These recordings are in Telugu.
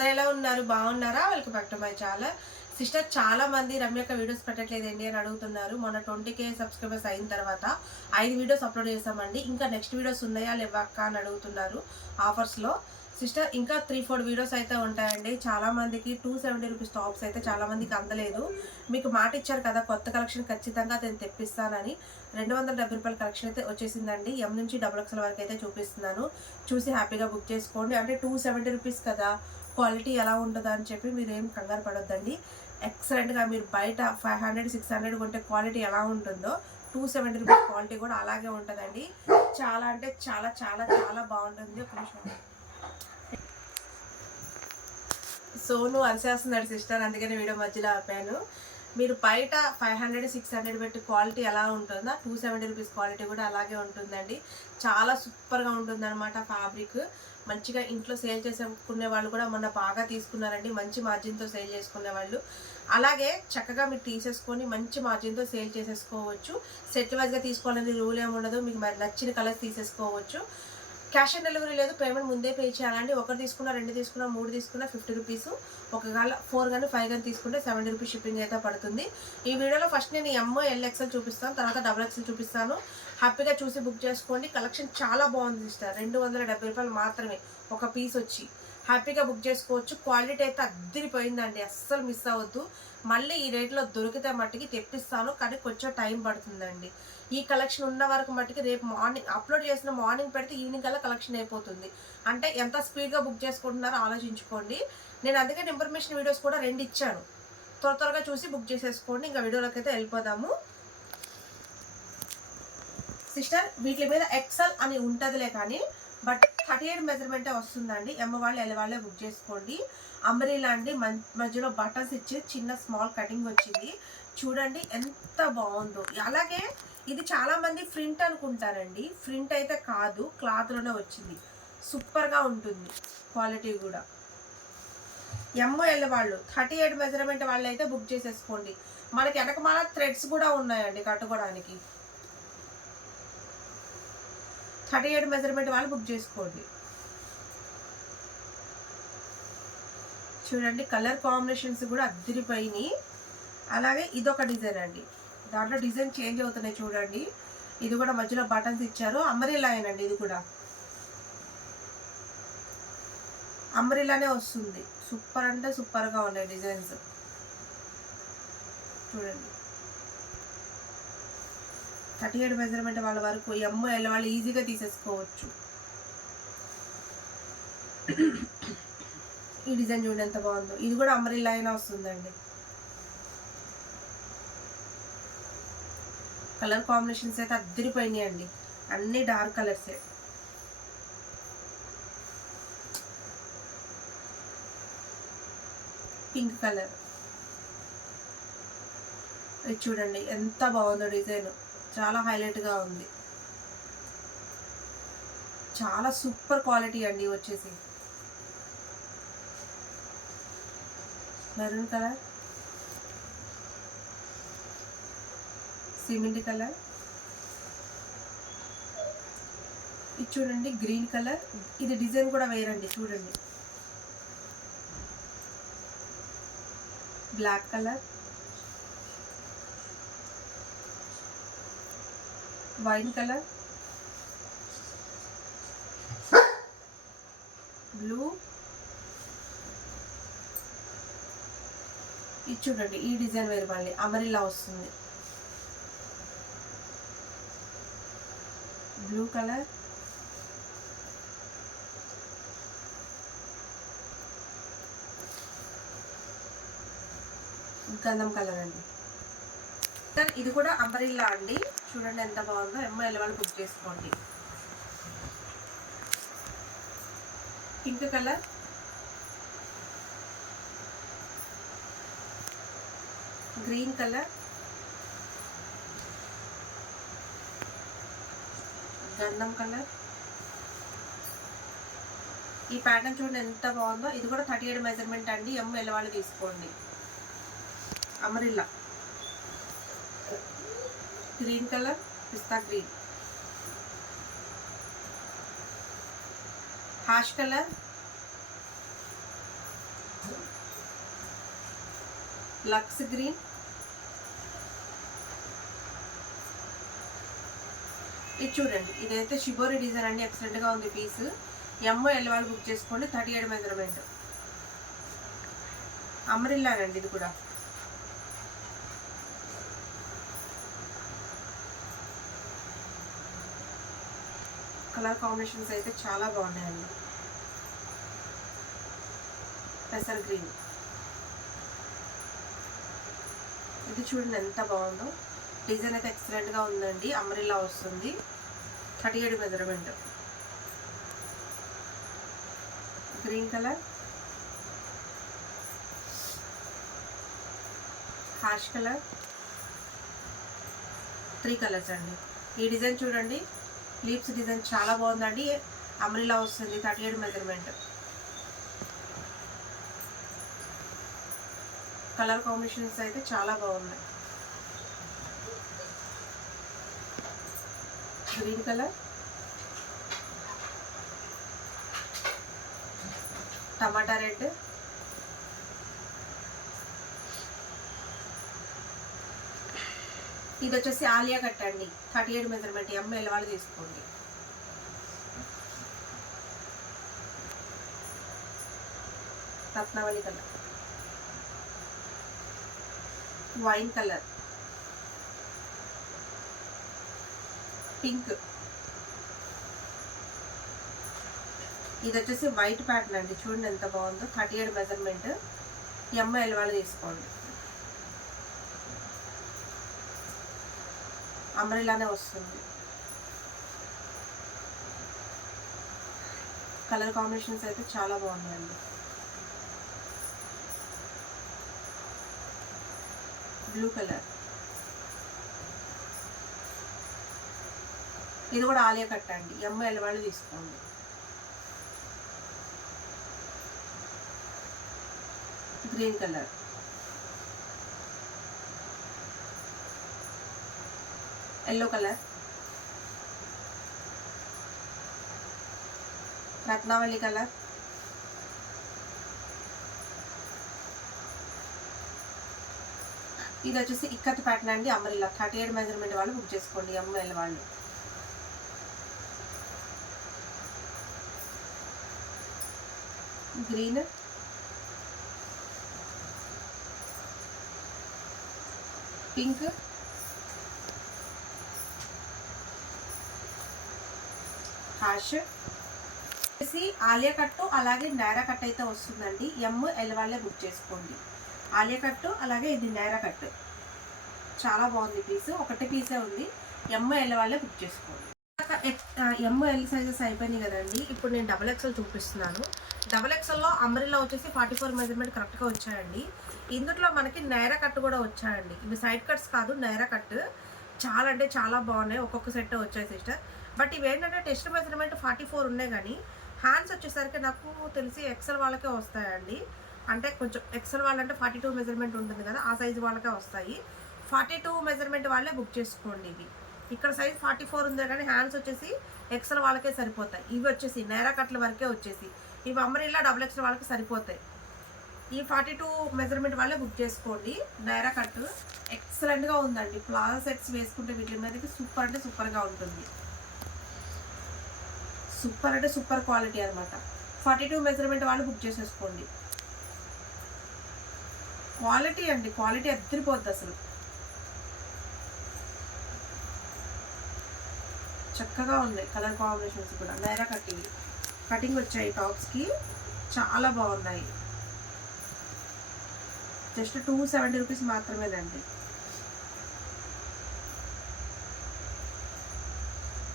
అందరూ ఎలా ఉన్నారు? బాగున్నారా? Welcome back to my channel. Sister చాలా మంది రమ్యక్క వీడియోస్ పెట్టట్లేదండి అని అడుగుతున్నారు. మన 20K సబ్స్క్రైబర్స్ అయిన తర్వాత 5 వీడియోస్ అప్లోడ్ చేసామండి. ఇంకా నెక్స్ట్ వీడియోస్ ఉన్నాయా లేవా అక్క అని అడుగుతున్నారు ఆఫర్స్లో. సిస్టర్ ఇంకా 3-4 వీడియోస్ అయితే ఉంటాయండి. చాలా మందికి 270 రూపీస్ టాప్స్ అయితే చాలా మందికి అందలేదు. మీకు మాట ఇచ్చారు కదా, కొత్త కలెక్షన్ ఖచ్చితంగా నేను తెప్పిస్తానని. 270 రూపాయల కలెక్షన్ అయితే వచ్చేసిందండి. ఎం నుంచి XXL వరకు అయితే చూపిస్తున్నాను. చూసి హ్యాపీగా బుక్ చేసుకోండి. అంటే 270 రూపీస్ కదా, క్వాలిటీ ఎలా ఉంటుందా అని చెప్పి మీరు ఏం కంగారు పడొద్దండి. ఎక్సలెంట్గా మీరు బయట 500-600 కొంటే క్వాలిటీ ఎలా ఉంటుందో 270 రూపీస్ క్వాలిటీ కూడా అలాగే ఉంటుందండి. చాలా అంటే చాలా చాలా చాలా బాగుంటుంది. ఒక నిమిషం. సోను అరిసేస్తున్నాడు సిస్టర్, అందుకని వీడియో మధ్యలో ఆపాను. మీరు బయట 500-600 పెట్టి క్వాలిటీ ఎలా ఉంటుందో 270 రూపీస్ క్వాలిటీ కూడా అలాగే ఉంటుందండి. చాలా సూపర్గా ఉంటుంది అనమాట. ఫ్యాబ్రిక్ మంచిగా ఇంట్లో సేల్ చేసుకునే వాళ్ళు కూడా మొన్న బాగా తీసుకున్నారండి. మంచి మార్జిన్తో సేల్ చేసుకునే వాళ్ళు. అలాగే చక్కగా మీరు తీసేసుకొని మంచి మార్జిన్తో సేల్ చేసేసుకోవచ్చు. సెట్ వైజ్గా తీసుకోవాలని రూల్ ఏమి ఉండదు. మీకు మరి నచ్చిన కలర్స్ తీసేసుకోవచ్చు. క్యాష్ ఆన్ డెలివరీ లేదు, పేమెంట్ ముందే పే చేయాలండి. 1 తీసుకున్నా, 2 తీసుకున్నా, 3 తీసుకున్నా 50 రూపీస్. ఒకవేళ 4 కానీ 5 కానీ తీసుకుంటే 70 రూపీస్ షిప్పింగ్ అయితే పడుతుంది. ఈ వీడియోలో ఫస్ట్ నేను ML XL చూపిస్తాను, తర్వాత XXL చూపిస్తాను. హ్యాపీగా చూసి బుక్ చేసుకోండి. కలెక్షన్ చాలా బాగుంది సిస్టర్. 270 రూపాయలు మాత్రమే ఒక పీస్ వచ్చి. హ్యాపీగా బుక్ చేసుకోవచ్చు. క్వాలిటీ అయితే అద్దరిపోయిందండి, అస్సలు మిస్ అవ్వద్దు. మళ్ళీ ఈ రేట్లో దొరికితే మట్టికి తెప్పిస్తాను, కానీ కొంచెం టైం పడుతుందండి. ఈ కలెక్షన్ ఉన్న వరకు మట్టికి రేపు మార్నింగ్ అప్లోడ్ చేసిన మార్నింగ్ పెడితే ఈవినింగ్ కల్లా కలెక్షన్ అయిపోతుంది. అంటే ఎంత స్పీడ్గా బుక్ చేసుకుంటున్నారో ఆలోచించుకోండి. నేను అందుకని ఇన్ఫర్మేషన్ వీడియోస్ కూడా 2 ఇచ్చాను. త్వరగా చూసి బుక్ చేసేసుకోండి. ఇంకా వీడియోలోకి అయితే వెళ్ళిపోదాము. సిస్టర్ వీటి మీద XL అని ఉంటుందిలే, కానీ బట్ 38 మెజర్మెంటే వస్తుందండి. ఎమ్ వాళ్ళు ఎల్ వాళ్ళే బుక్ చేసుకోండి. అంబ్రెల్లా అండి, మధ్యలో బటన్స్ ఇచ్చి చిన్న స్మాల్ కటింగ్ వచ్చింది. చూడండి ఎంత బాగుందో. అలాగే ఇది చాలా మంది ప్రింట్ అనుకుంటారండి. ప్రింట్ అయితే కాదు, క్లాత్లోనే వచ్చింది. సూపర్గా ఉంటుంది క్వాలిటీ కూడా. ML వాళ్ళు 38 మెజర్మెంట్ వాళ్ళు అయితే బుక్ చేసేసుకోండి. మనకి వెనకమాల థ్రెడ్స్ కూడా ఉన్నాయండి కట్టుకోవడానికి. 38 మెజర్మెంట్ వాళ్ళు బుక్ చేసుకోండి. చూడండి కలర్ కాంబినేషన్స్ కూడా అద్దరిపోయినాయి. అలాగే ఇదొక డిజైన్ అండి, దాంట్లో డిజైన్ చేంజ్ అవుతున్నాయి చూడండి. ఇది కూడా మధ్యలో బటన్స్ ఇచ్చారు. అంబ్రెల్లా అండి, ఇది కూడా అంబ్రెల్లానే వస్తుంది. సూపర్ అంటే సూపర్గా ఉన్నాయి డిజైన్స్. చూడండి 38 మెజర్మెంట్ వాళ్ళ వరకు ML వాళ్ళు ఈజీగా తీసేసుకోవచ్చు. ఈ డిజైన్ చూడండి ఎంత బాగుందో. ఇది కూడా అంబ్రెల్లా అయినా వస్తుందండి. కలర్ కాంబినేషన్స్ అయితే అద్దరిపోయినాయి అండి, అన్ని డార్క్ కలర్సే. పింక్ కలర్, ఇది చూడండి ఎంత బాగుందో డిజైన్. చాలా హైలైట్గా ఉంది. చాలా సూపర్ క్వాలిటీ అండి. వచ్చేసి మెరూన్ కలర్, సిమెంట్ కలర్, ఇది చూడండి గ్రీన్ కలర్. ఇది డిజైన్ కూడా వేరండి, చూడండి. Black colour, wine colour, blue, ఇది చూడండి ఈ డిజైన్ వేరు, మళ్ళీ అంబ్రెల్లా వస్తుంది. బ్లూ కలర్, గంధం కలర్ అండి. ఇది కూడా అంబ్రెల్లా అండి, చూడండి ఎంత బాగుందో. ML వాళ్ళు బుక్ చేసుకోండి. పింక్ కలర్, గ్రీన్ కలర్, గంధం కలర్. ఈ ప్యాటర్న్ చూడండి ఎంత బాగుందో. ఇది కూడా 38 మెజర్మెంట్ అండి. ML వాళ్ళు తీసుకోండి. Umbrella green colour, pista green, ash colour, లక్స్ గ్రీన్, ఇది చూడండి, ఇదైతే షిబోరి డిజైన్ అండి, ఎక్సలెంట్గా ఉంది పీస్. ఎల్ వాళ్ళు బుక్ చేసుకోండి. 37 మెజర్మెంట్ అమ్రిల్లా అండి. ఇది కూడా కలర్ కాంబినేషన్స్ అయితే చాలా బాగున్నాయండి. పెసర్ గ్రీన్, ఇది చూడండి ఎంత బాగుందో. డిజైన్ అయితే ఎక్సలెంట్గా ఉందండి. అమ్రిల్లా వస్తుంది. 37 measurement. Green colour, ash colour, 3 colours అండి. ఈ డిజైన్ చూడండి, లీప్స్ డిజైన్ చాలా బాగుందండి. అమ్రిల్లా వస్తుంది. 37 మెజర్మెంట్. కలర్ కాంబినేషన్స్ అయితే చాలా బాగున్నాయి. గ్రీన్ కలర్, టమాటా రెడ్, ఇది వచ్చేసి ఆలియా కట్ అండి. 37 మెజర్మెంట్. ఎల్ వాళ్ళు తీసుకోండి. రత్నావళి కలర్, వైన్ కలర్, పింక్, ఇది వచ్చేసి వైట్ ప్యాటర్న్ అండి. చూడండి ఎంత బాగుందో. 37 మెజర్మెంట్. ఎల్ వాళ్ళు తీసుకోండి. అమ్రిలానే వస్తుంది. కలర్ కాంబినేషన్స్ అయితే చాలా బాగున్నాయండి. బ్లూ కలర్, ఇది కూడా ఆలియా కట్ అండి. ఎల్ వాళ్ళు తీసుకోండి. గ్రీన్ కలర్, ఎల్లో కలర్, రత్నావళి కలర్, ఇది వచ్చేసి ఇక్కత్ ప్యాటర్న్ అండి. అమ్రిల్లా 37 మెజర్మెంట్ వాళ్ళు బుక్ చేసుకోండి. ఎల్ వాళ్ళు. గ్రీన్, పింక్, హ్యాష్ వచ్చేసి ఆలియా కట్టు అలాగే నైరా కట్ అయితే వస్తుందండి. ఎల్ వాళ్ళే బుక్ చేసుకోండి. ఆలియా కట్టు అలాగే ఇది నైరా కట్టు చాలా బాగుంది. పీస్ ఒకటి పీసే ఉంది. ఎల్ వాళ్ళే బుక్ చేసుకోండి. ఎల్ సైజెస్ అయిపోయినాయి కదండి. ఇప్పుడు నేను XXL చూపిస్తున్నాను. XXLలో అమ్రిల్లా వచ్చేసి 44 మెజర్మెంట్ కరెక్ట్గా వచ్చాయండి. ఇందులో మనకి నైరా కట్టు కూడా వచ్చాయండి. ఇవి సైడ్ కట్స్ కాదు, నైరా కట్. చాలా అంటే చాలా బాగున్నాయి. ఒక్కొక్క సెట్ వచ్చాయి సిస్టర్. బట్ ఇవి ఏంటంటే టెస్ట్ మెజర్మెంట్ 44 ఉన్నాయి, కానీ హ్యాండ్స్ వచ్చేసరికి నాకు తెలిసి XL వాళ్ళకే వస్తాయండి. అంటే కొంచెం XL వాళ్ళంటే 42 మెజర్మెంట్ ఉంటుంది కదా, ఆ సైజు వాళ్ళకే వస్తాయి. 42 మెజర్మెంట్ వాళ్ళే బుక్ చేసుకోండి. ఇవి ఇక్కడ సైజ్ 44 ఉంది, కానీ హ్యాండ్స్ వచ్చేసి XL వాళ్ళకే సరిపోతాయి. ఇవి వచ్చేసి నైరా కట్ల వరకే వచ్చేసి, ఇవి అమ్రిల్లా XXL వాళ్ళకి సరిపోతాయి. ఈ 42 మెజర్మెంట్ వాళ్ళే బుక్ చేసుకోండి. నైరా కట్ ఎక్సలెంట్గా ఉందండి. ప్లాజా సెట్స్ వేసుకుంటే వీటి మీదకి సూపర్ అంటే సూపర్గా ఉంటుంది. సూపర్ అంటే సూపర్ క్వాలిటీ అనమాట. 42 మెజర్మెంట్ వాళ్ళు బుక్ చేసేసుకోండి. క్వాలిటీ అండి, క్వాలిటీ అద్దరిపోద్ది అసలు. చక్కగా ఉన్నాయి కలర్ కాంబినేషన్స్ కూడా. నైరా కటింగ్ వచ్చాయి టాప్స్కి, చాలా బాగున్నాయి. జస్ట్ 270 రూపీస్ మాత్రమేనండి.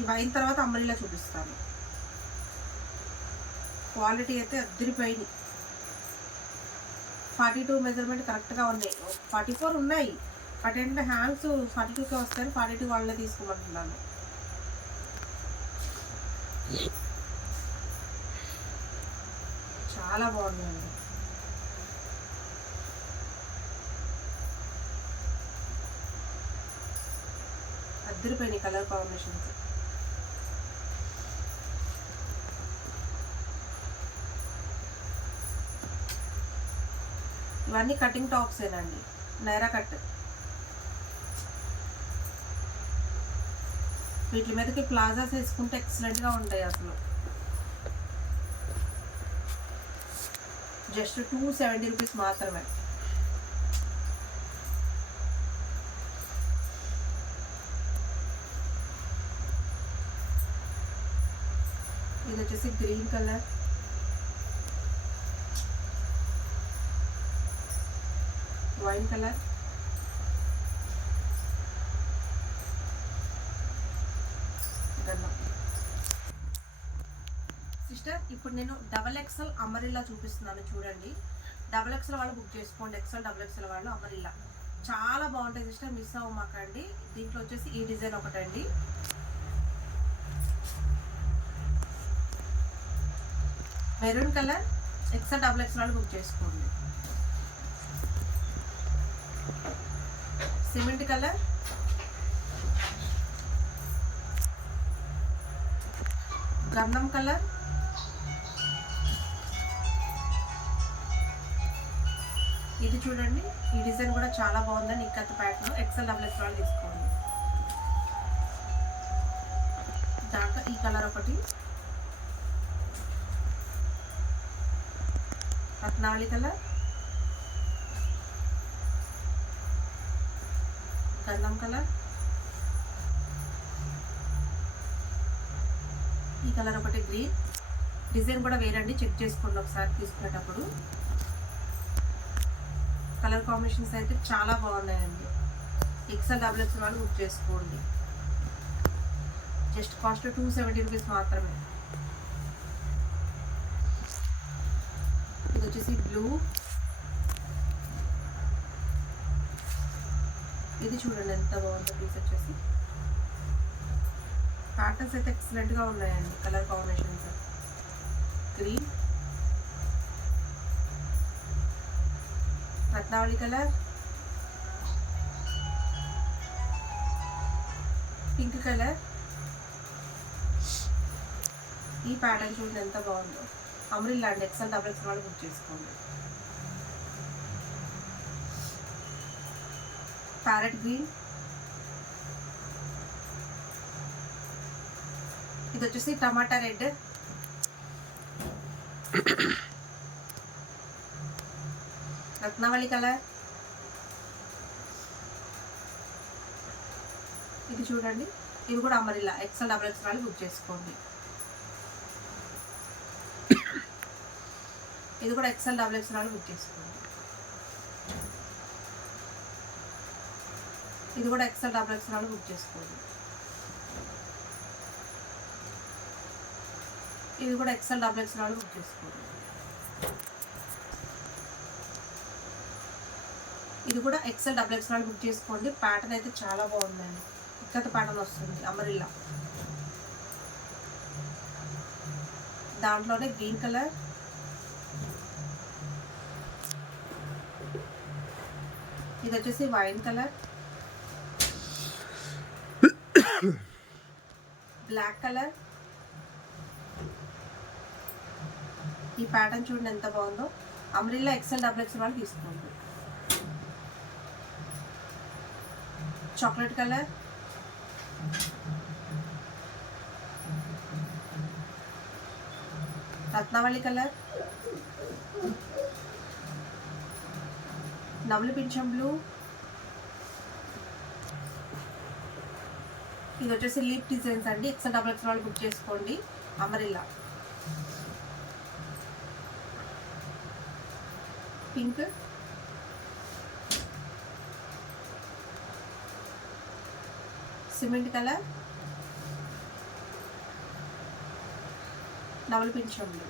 ఇవి అయిన తర్వాత అమ్రిల్లా చూపిస్తాను. క్వాలిటీ అయితే అద్దరిపోయింది. 42 మెజర్మెంట్ కరెక్ట్గా ఉన్నాయి. 44 ఉన్నాయి, బట్ ఏంటంటే హ్యాండ్స్ 42కే వస్తాయి. 42 వాళ్ళే తీసుకోమంటున్నాను. చాలా బాగున్నాయండి. అద్దరిపోయినాయి కలర్ కాంబినేషన్స్. ఇవన్నీ కటింగ్ టాప్సేనండి, నైరా కట్. వీటి మీదకి ప్లాజాస్ వేసుకుంటే ఎక్సలెంట్గా ఉంటాయి అసలు. జస్ట్ 270 రూపీస్ మాత్రమే. ఇది వచ్చేసి green colour, wine colour, sister. ఇప్పుడు నేను XXL అమరిల్లా చూపిస్తున్నాను చూడండి. XXL వాళ్ళు బుక్ చేసుకోండి. XXL వాళ్ళు అమరిల్లా చాలా బాగుంటాయి సిస్టర్, మిస్ అవ్వమాకండి. దీంట్లో వచ్చేసి ఈ డిజైన్ ఒకటండి, మెరూన్ కలర్. XXL వాళ్ళు బుక్ చేసుకోండి. సిమెంట్ కలర్, గంధం కలర్, ఇది చూడండి. ఈ డిజైన్ కూడా చాలా బాగుందండి. ఇక్కత్ ప్యాటర్న్. XXL వాళ్ళు తీసుకోండి. దాంట్లో ఈ కలర్ ఒకటి, రత్నావళి కలర్, గంధం కలర్, ఈ కలర్ ఒకటి గ్రీన్. డిజైన్ కూడా వేరండి, చెక్ చేసుకోండి ఒకసారి తీసుకునేటప్పుడు. కలర్ కాంబినేషన్స్ అయితే చాలా బాగున్నాయండి. XXL వాళ్ళు బుక్ చేసుకోండి. జస్ట్ కాస్ట్ 270 రూపీస్ మాత్రమే. ఇది వచ్చేసి బ్లూ. ఇది చూడండి ఎంత బాగుందో పీస్ వచ్చేసి. ప్యాటర్న్స్ అయితే ఎక్సలెంట్గా ఉన్నాయండి. కలర్ కాంబినేషన్స్ గ్రీన్, రత్నావళి కలర్, పింక్ కలర్. ఈ ప్యాటర్న్ చూడండి ఎంత బాగుందో. అమరిల్లా అండి. XXL వాళ్ళు బుక్ చేసుకోండి. ప్యారెట్ గ్రీన్, ఇది వచ్చేసి టమాటా రెడ్, రత్నావళి కలర్. ఇది చూడండి, ఇది కూడా అమరిల్లా. XXL వాళ్ళు బుక్ చేసుకోండి. ఇది కూడా XXL వాళ్ళు బుక్ చేసుకోండి. ఇది కూడా XXL వాళ్ళు బుక్ చేసుకోండి. ఇది కూడా XXL వాళ్ళు బుక్ చేసుకోండి. ఇది కూడా XXL వాళ్ళు బుక్ చేసుకోండి. ప్యాటర్న్ అయితే చాలా బాగుందండి. ఇక్కత ప్యాటర్న్ వస్తుంది అమరిల్లా. దాంట్లోనే గ్రీన్ కలర్, ఇది వచ్చేసి వైన్ కలర్, బ్లాక్ కలర్. ఈ ప్యాటర్న్ చూడండి ఎంత బాగుందో. అమరిల్లా XXL వాళ్ళు తీసుకోండి. చాక్లెట్ కలర్, రత్నావళి కలర్, నవలి పింఛం బ్లూ. ఇది వచ్చేసి లీప్ డిజైన్స్ అండి. XXL వాళ్ళు బుక్ చేసుకోండి. అమరిల్లా పింక్, సిమెంట్ కలర్, నవలి పింఛం బ్లూ.